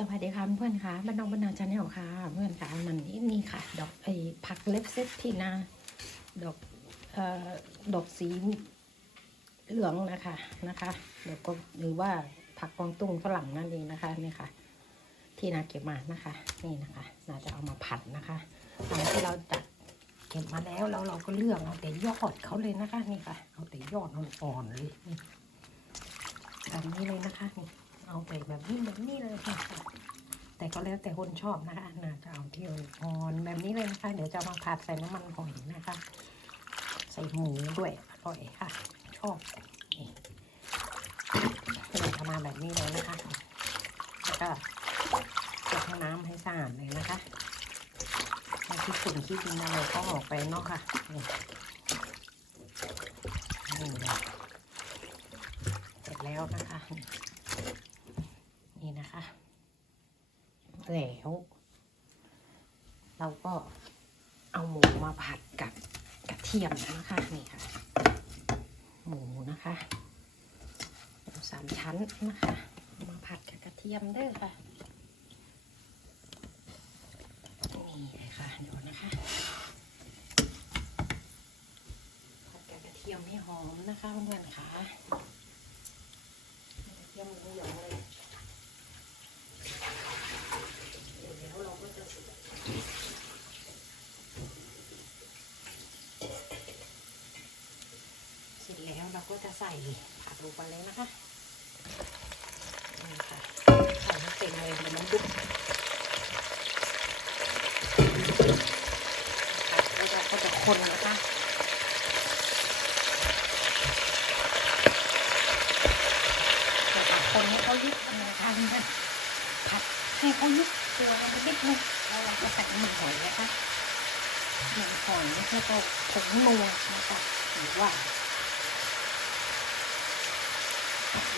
สวัสดีค่ะเพื่อนค่ะบ้านนองบ้านนาชาแนลค่ะ เพื่อนค่ะมันนี่นี่ค่ะ ดอกไอ้ผักเล็บเซตที่นาดอกเอ่อดอกสีเหลืองนะคะนะคะแล้วก็หรือว่าผักกวางตุ้งฝรั่งนั่นเองนะคะนี่ค่ะ ที่นาเก็บมานะคะ นี่นะคะนาจะเอามาผัดนะคะหลังที่เราจัดเก็บมาแล้วแล้วเราก็เลือกเอาแต่ยอดเขาเลยนะคะ นี่ค่ะ เอาแต่ยอดอ่อนๆเลยนี่แบบนี้เลยนะคะนี่ เอาแต่แบบนี้แบบนี้เลยค่ะ แต่ก็แล้วแต่คนชอบนะคะน่าจะเอาเที่อ่อนแบบนี้เลยนะคะ เดี๋ยวจะมาผัดใส่น้ำมันหอยนะคะ ใส่หมูด้วยอร่อยค่ะ ชอบนี่เราจะมาแบบนี้เลยนะคะแล้วก็เช็ดน้ำให้สะอาดเลยนะคะเอาที่ฝุ่นที่ดินอะไรก็ออกไปเนาะค่ะนี่นี่เลยเสร็จแล้วนะคะ นี่นะคะ แล้ว เราก็เอาหมูมาผัดกับกระเทียมนะคะนี่ค่ะ หมูนะคะหมูสามชั้นนะคะ มาผัดกับกระเทียมเด้อค่ะนี่เลยค่ะเดี๋ยวนะคะผัดกับกระเทียมให้หอมนะคะเพื่อนๆค่ะกระเทียมเหลืองเลย เดี๋ยวเราก็จะ เสร็จแล้วเราก็จะใส่ผักลงไปเลยนะคะนี่ค่ะใส่ให้เต็มเลยเดี๋ยวมันยุบผักก็จะก็จะคนนะคะแต่ผักคนให้เขายุบนะคะผัดให้เขายุบ ตัวมันนิดนึงแล้วเราจะใส่น้ำมันหอยนะคะน้ำมันหอยแล้วก็ผงนัวนะคะหรือว่า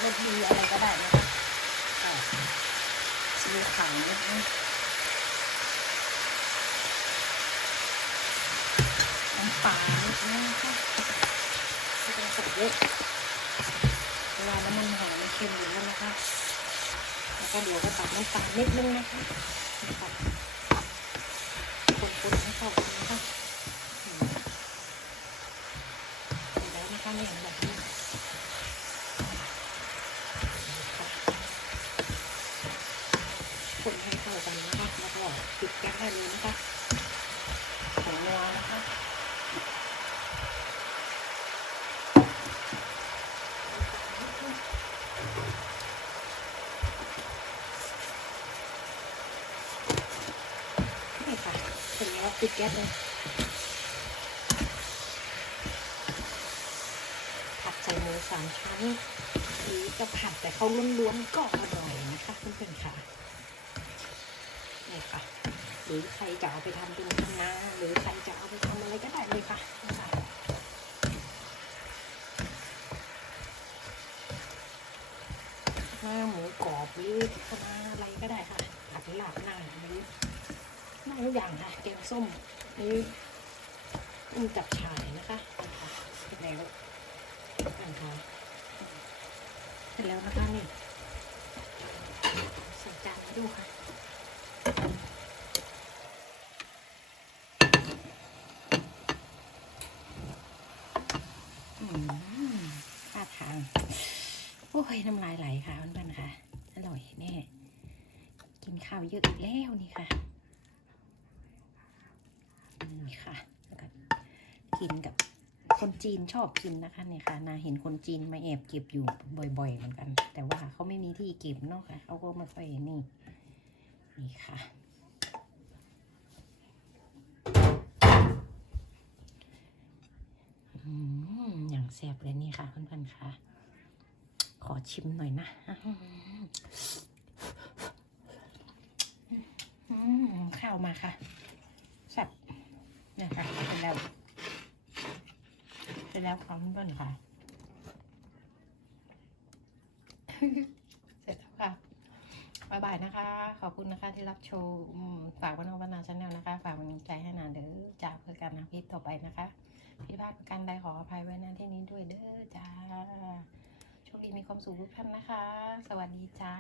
รสดีอะไรก็ได้นะคะซีอิ๊วขาวนิดนึงน้ำปลานิดนึงนะคะไม่ต้องใส่เยอะเวลาน้ำมันหอยมันเค็มอยู่แล้วนะคะ ก็เดี๋ยวก็ตัดน้ำตาลนิดนึงนะคะนะคนๆให้เข้ากันนะคะเสร็จแล้วนะคะเนี่ยแบบนี้ให้เข้ากันนะคะแล้วก็ปิดแก๊สได้เลยนะคะของนัวนะคะนี่ค่ะเสร็จแล้วปิดแก๊สเลยผัดใส่หมูสามชั้นหรือจะผัดแต่เขาล้วนๆก็อร่อยนะคะเพื่อนๆค่ะนี่ค่ะหรือใครจะเอาไปทำเป็นคณะหรือใครจะเอาไปทำอะไรก็ได้เลยค่ะหน้าหมูกรอบหรือคณะอะไรก็ได้ค่ะผัดลาบหน้าหรือห น้าทุกอย่างค่ะแกงส้มหรือมันจับฉายนะคะเสร็จแล้วนะคะเสร็จแล้วนะคะนี่ใส่จานมาดูค่ะอืมท่าทางโอ้ยน้ำลายไหลค่ะเพื่อนๆค่ะ อร่อยแน่ กินข้าวเยอะอีกแล้วนี่ค่ะ นี่ค่ะแล้วก็กินกับคนจีนชอบกินนะคะเนี่ยค่ะนาเห็นคนจีนมาแอบเก็บอยู่บ่อยๆเหมือนกัน แต่ว่าเขาไม่มีที่เก็บเนาะค่ะเขาก็ไม่ค่อยนี่นี่ค่ะ อย่างแซ่บเลยนี่ค่ะเพื่อนๆค่ะ ขอชิมหน่อยนะข้าวมาค่ะแซ่บเนี่ยค่ะเสร็จ แล้วเสร็จแล้วค่ะเพื่อนค่ะ เสร็จแล้วค่ะบายบายนะคะ ขอบคุณนะคะที่รับชม ฝากวันนวันนาชาแนลนะคะ ฝากกำลังใจให้นานเด้อจากเพื่อการนะคลิปต่อไปนะคะผิพาดประการใดขออภัยไว้ณที่นี้ด้วยเด้อจ้าโชคดีมีความสุขทุกท่านนะคะ สวัสดีจ้า